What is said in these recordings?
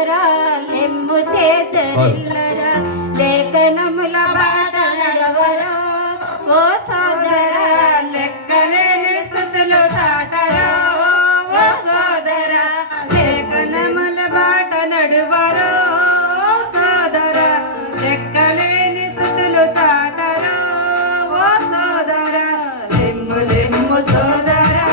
సోదరా లెమ్ము తేజరిల్లరా లేఖనముల బాట నడవరో ఓ సోదరా లెక్కలేని స్థుతులు చాటరో ఓ సోదరా లేఖనముల బాట నడువరో సోదరా లెక్కలేని స్థుతులు చాటరో ఓ సోదరా లెమ్ము లెమ్ము సోదరా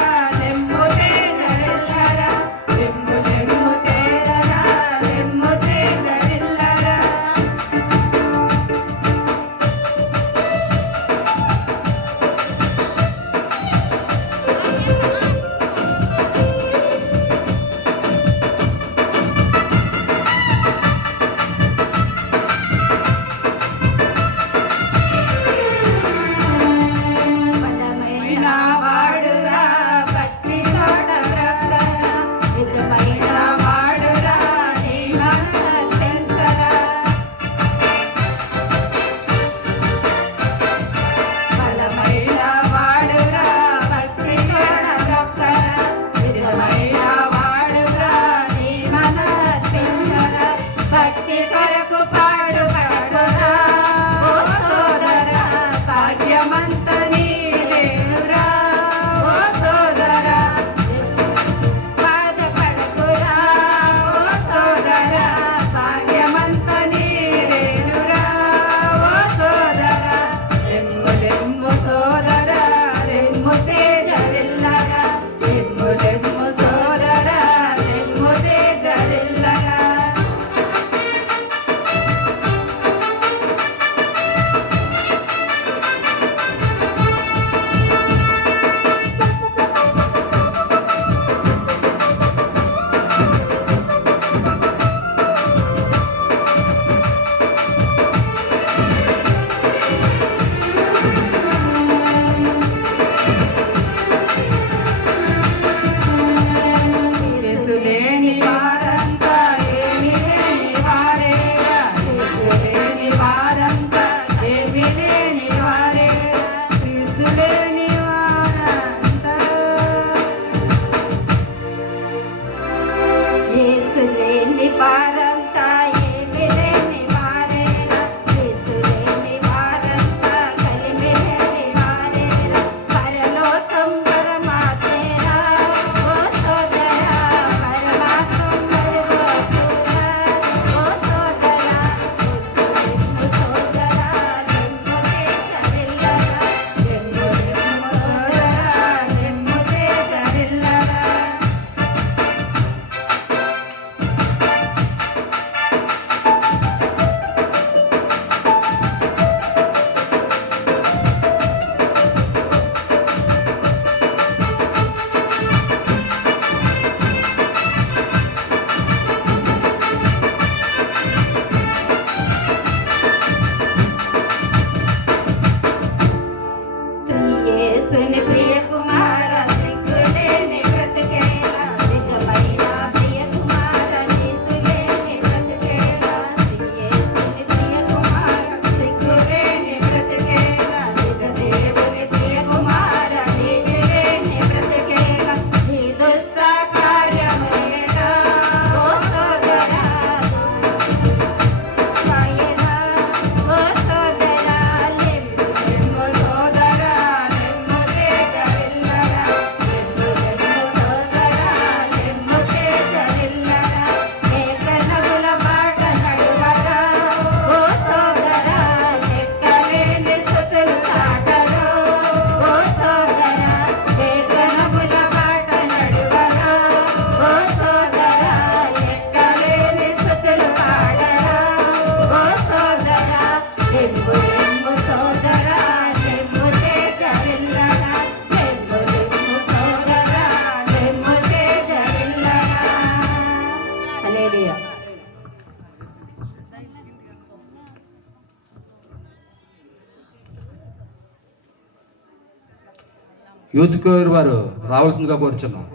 యూత్ కోర్ వారు రావాల్సిందిగా కోరుచున్నాం.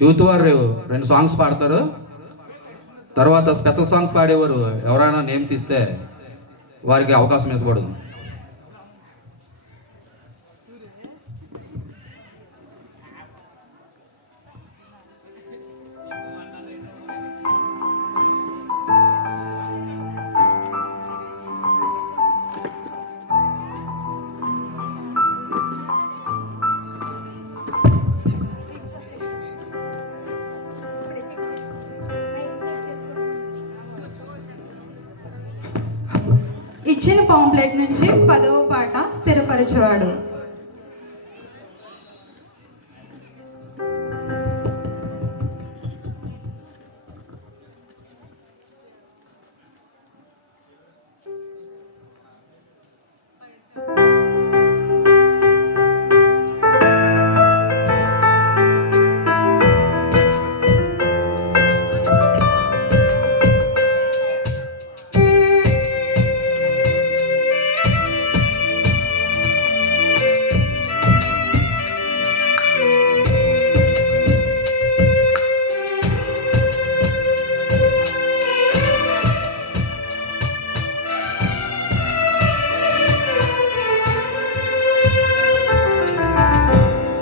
యూత్ వారు 2 సాంగ్స్ పాడతారు. తర్వాత స్పెషల్ సాంగ్స్ పాడేవారు ఎవరైనా నేమ్స్ ఇస్తే వారికి అవకాశం ఇవ్వబడుతుంది. ఇచ్చిన పాంప్లెట్ నుంచి 10వ పాట స్థిరపరచువాడు.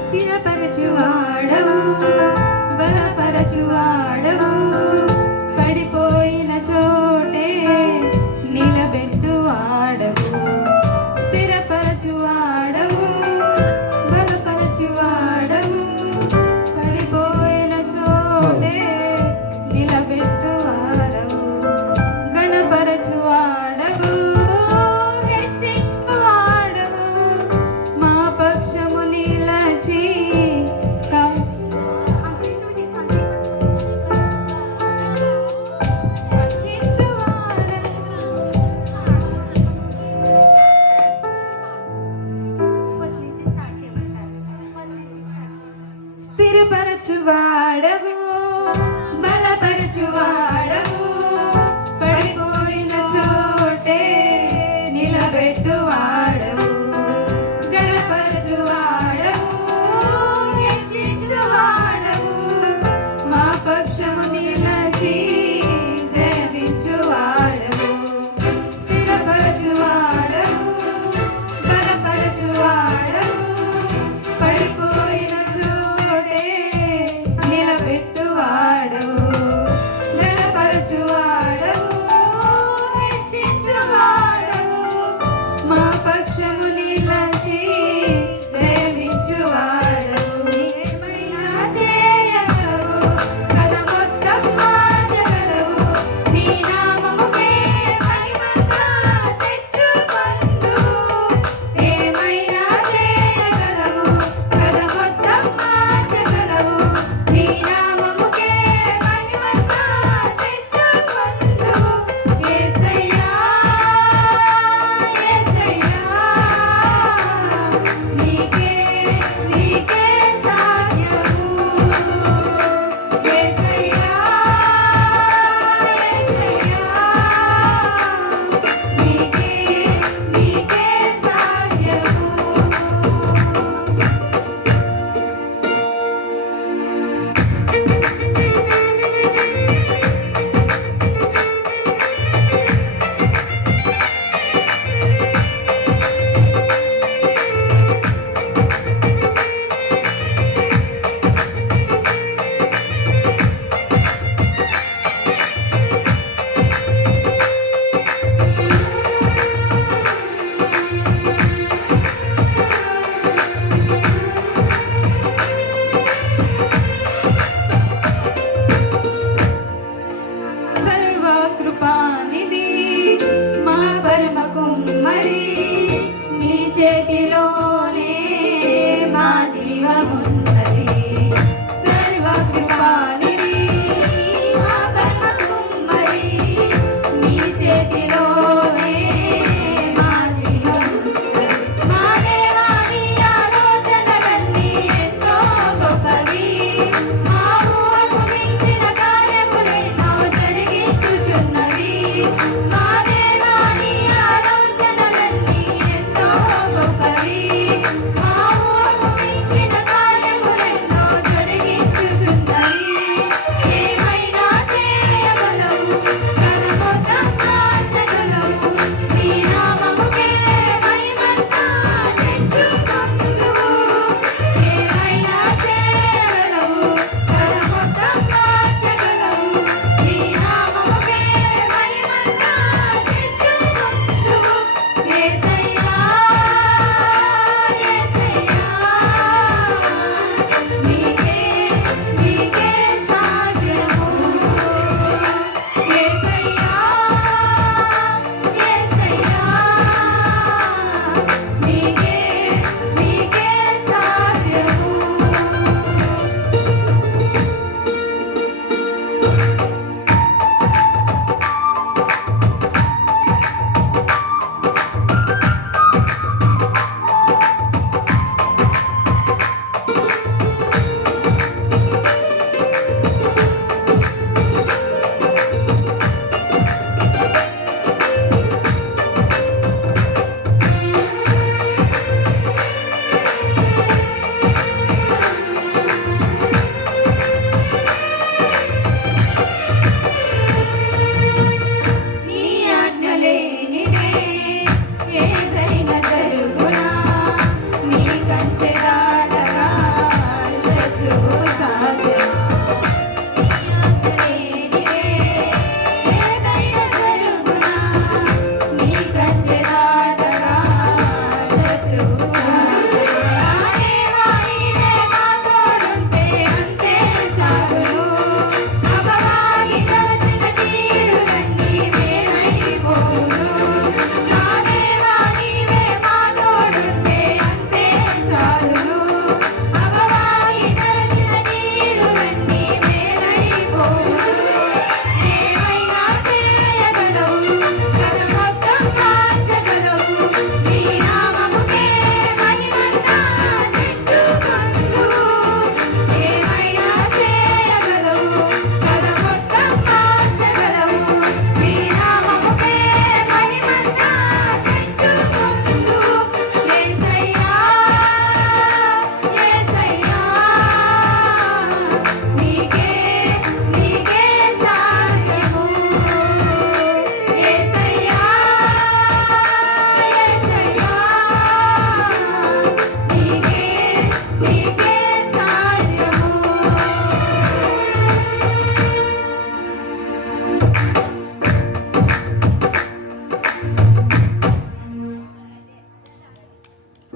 స్థిరపరచువాడవు, బలపరచువాడవు, పడిపోయిన చోటే నిలబెట్టువాడవు. స్థిరపరచువాడవు, బలపరచువాడవు, పడిపోయిన చోటే నిలబెట్టువాడవు. గణపరచువాడవు, హెచ్చించువాడవు, మా పక్షము నిలచి స్థిరపరచువాడవు, బలపరచువాడవు, పడిపోయిన చోటే నిలబెట్టువాడవు. గణపరచువాడవు, హెచ్చించువాడవు, మా పక్షము నిలచి జయమించువాడవు. స్థిరపరచువాడవు, బలపరచువాడవు, పడిపోయిన చోటే నిలబెట్టు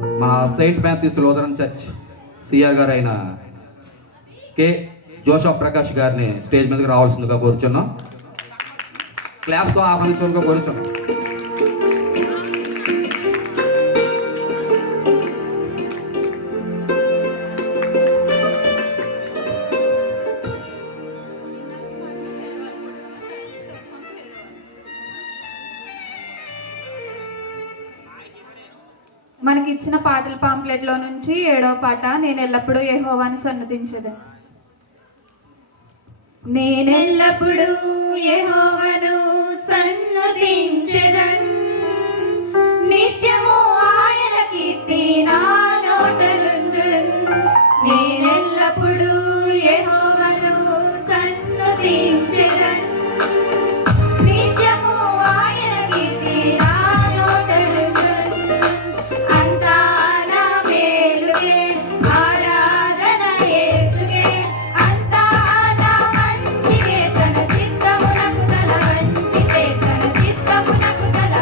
మన Saint Matthews Lutheran church CR గారు అయిన కె జోసఫ్ ప్రకాష్ గారిని స్టేజ్ మీదకి రావాల్సిందిగా కోరుచున్నాం. క్లాప్తో ఆహ్వానించడానికి కోరుచున్నాం. మనకి ఇచ్చిన పాటల పాంప్లెట్ లో నుంచి 7వ పాట, నేను ఎల్లప్పుడూ యెహోవాను సన్నుతించెదను. నేనెల్లప్పుడూ యెహోవాను సన్నుతించెదన్, నిత్యము ఆయన కీర్తి నా నోటనుండున్. నేనెల్లప్పుడూ యెహోవాను సన్నుతించెదన్, నిత్యము ఆయన కీర్తి నా నోటనుండున్. అంతా నా మేలుకే, ఆరాధన యేసుకే, అంతా నా మంచికే, తన చిత్తమునకు తల వంచితే, తన చిత్తమునకు తల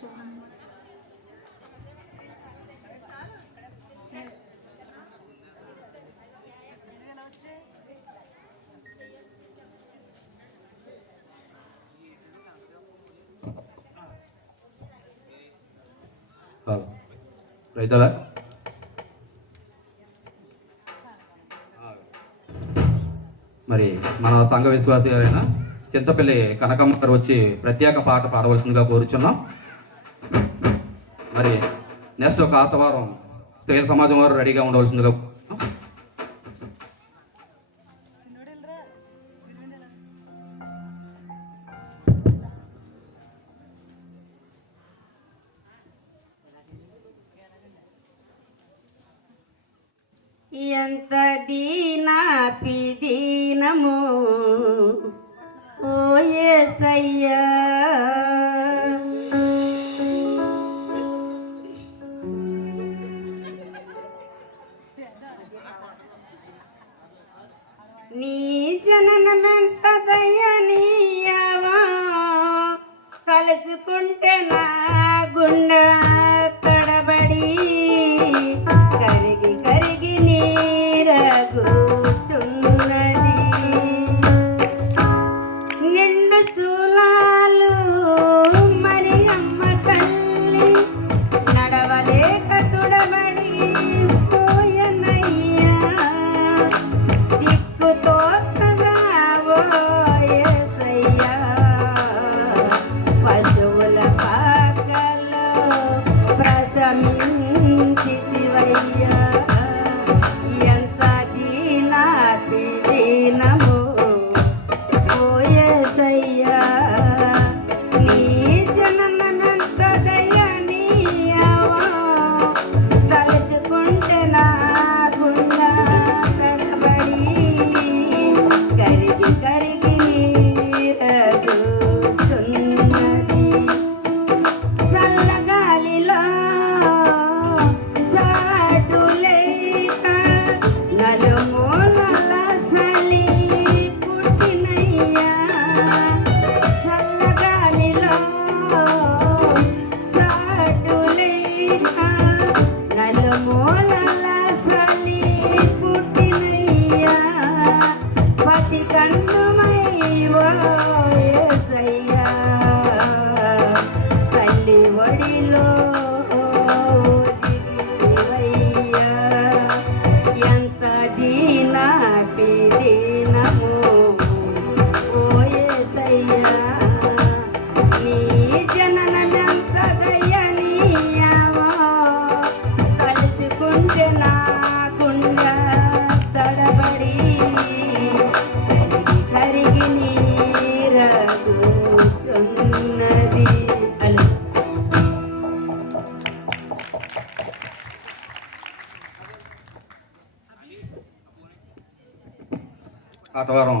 కూర్చోండి. రైతులా మరి మన సంఘ విశ్వాసి అయిన చింతపల్లి కనకమ్మ గారు వచ్చి ప్రత్యేక పాట పాడవలసిందిగా కోరుచున్నాం. మరి నెక్స్ట్ ఒక ఆతవారం స్త్రీల సమాజం వారు రెడీగా ఉండవలసిందిగా కోరుచున్నాం. ఎంత దీనాపి దీనము ఓ యేసయ్యా, నీ జననమెంత దయనీయవా, కలుసుకుంటే నా గుండె తడబడి కరిగి కరిగి నీరగుతున్నది. నిండు చూలాలు మరి అమ్మ తల్లి నడవలేక తుడబడి పోయనయ్యా, దిక్కుతో సదావో యేసయ్యా, పశువుల పాకలో ప్రశమించితివయ్యా. ఎంత దీనాతి దీనము ఓ యేసయ్యా, నీ జననమెంత దయనీయవో, తలుచుకుంటే నా గుండె తడబడి కరిగి కరిగి నీరగుతున్నది. చల్లగాలిలో సాటులేక నలుమూలల చలి పుట్టినయ్యా, చల్లగాలిలో సాటులేక నలుమూలల చలి పుట్టినయ్యా, పసి కన్నుమైవో యేసయ్యా, తల్లి ఒడిలో దిగివయ్యా. ఎంత దీనాపి దీనము ఓ యేసయ్యా, నీ జననమెంత దయనీయవో, తలుచుకుంటే నా గుండె తడబడి కరిగి కరిగి నీరగుతున్నది. అలా ఆతవారం